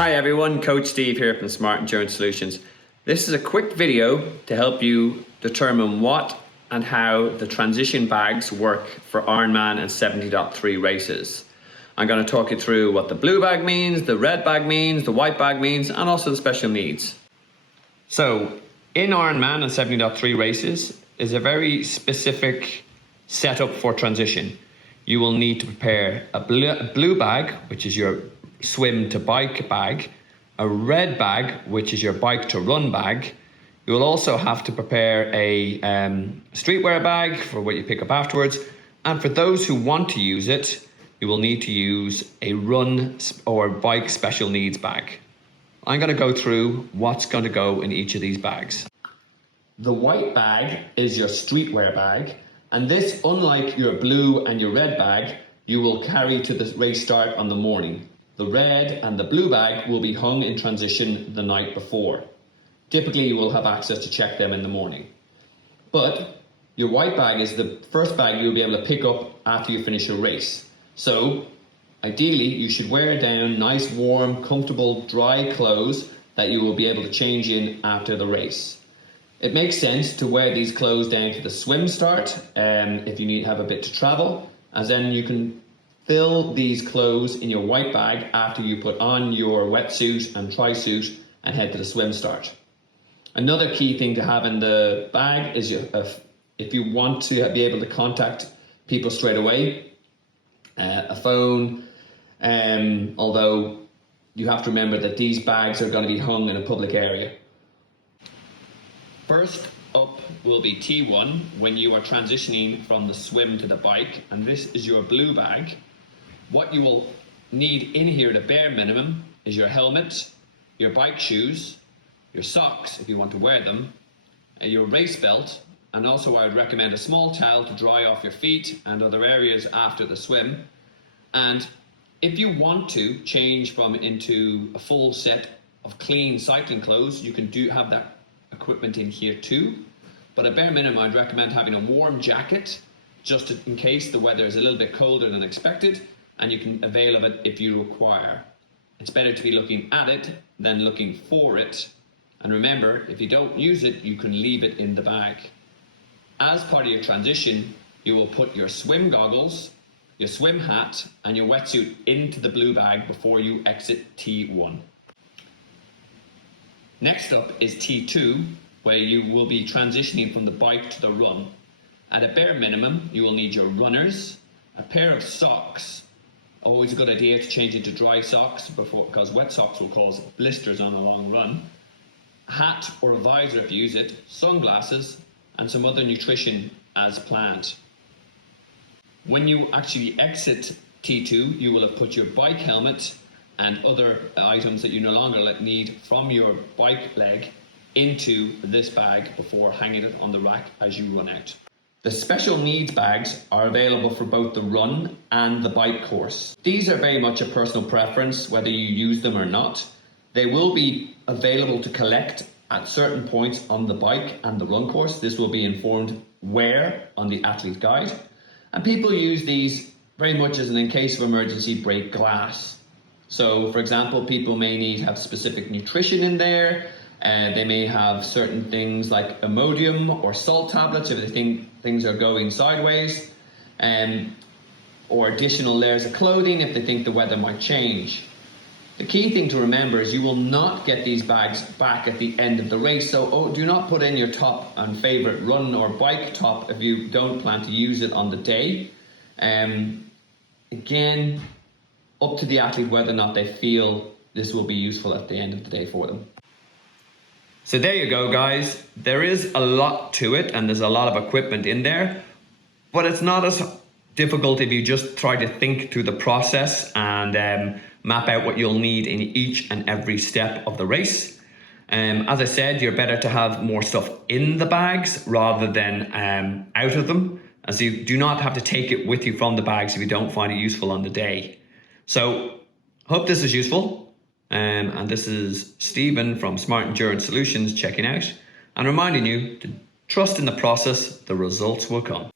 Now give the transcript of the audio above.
Hi everyone, Coach Steve here from Smart Endurance Solutions. This is a quick video to help you determine what and how the transition bags work for Ironman and 70.3 races. I'm going to talk you through what the blue bag means, the red bag means, the white bag means, and also the special needs. So in Ironman and 70.3 races is a very specific setup for transition. You will need to prepare a blue bag, which is your swim to bike bag, a red bag, which is your bike to run bag. You will also have to prepare a streetwear bag for what you pick up afterwards. And for those who want to use it, you will need to use a run or bike special needs bag. I'm going to go through what's going to go in each of these bags. The white bag is your streetwear bag, and this, unlike your blue and your red bag, you will carry to the race start on the morning. The red and the blue bag will be hung in transition the night before. Typically, you will have access to check them in the morning. But your white bag is the first bag you'll be able to pick up after you finish your race. So, ideally, you should wear down nice, warm, comfortable, dry clothes that you will be able to change in after the race. It makes sense to wear these clothes down to the swim start if you have a bit to travel, as then you can fill these clothes in your white bag after you put on your wetsuit and tri-suit and head to the swim start. Another key thing to have in the bag is if you want to be able to contact people straight away, a phone, although you have to remember that these bags are going to be hung in a public area. First up will be T1 when you are transitioning from the swim to the bike, and this is your blue bag. What you will need in here, the bare minimum, is your helmet, your bike shoes, your socks if you want to wear them, your race belt, and also I would recommend a small towel to dry off your feet and other areas after the swim. And if you want to change into a full set of clean cycling clothes, you can have that equipment in here too. But at bare minimum, I'd recommend having a warm jacket just in case the weather is a little bit colder than expected, and you can avail of it if you require. It's better to be looking at it than looking for it. And remember, if you don't use it, you can leave it in the bag. As part of your transition, you will put your swim goggles, your swim hat, and your wetsuit into the blue bag before you exit T1. Next up is T2, where you will be transitioning from the bike to the run. At a bare minimum, you will need your runners, a pair of socks. Always a good idea to change into dry socks because wet socks will cause blisters on a long run. A hat or a visor if you use it, sunglasses, and some other nutrition as planned. When you actually exit T2, you will have put your bike helmet and other items that you no longer need from your bike leg into this bag before hanging it on the rack as you run out. The special needs bags are available for both the run and the bike course. These are very much a personal preference, whether you use them or not. They will be available to collect at certain points on the bike and the run course. This will be informed where on the athlete guide. And people use these very much as an in case of emergency break glass. So for example, people may have specific nutrition in there. They may have certain things like Imodium or salt tablets if they think things are going sideways, or additional layers of clothing if they think the weather might change. The key thing to remember is you will not get these bags back at the end of the race, so do not put in your top and favorite run or bike top if you don't plan to use it on the day. Again, up to the athlete whether or not they feel this will be useful at the end of the day for them. So there you go, guys. There is a lot to it and there's a lot of equipment in there, but it's not as difficult if you just try to think through the process and map out what you'll need in each and every step of the race. As I said, you're better to have more stuff in the bags rather than out of them, as you do not have to take it with you from the bags if you don't find it useful on the day. So hope this is useful. And this is Stephen from Smart Endurance Solutions checking out and reminding you to trust in the process, the results will come.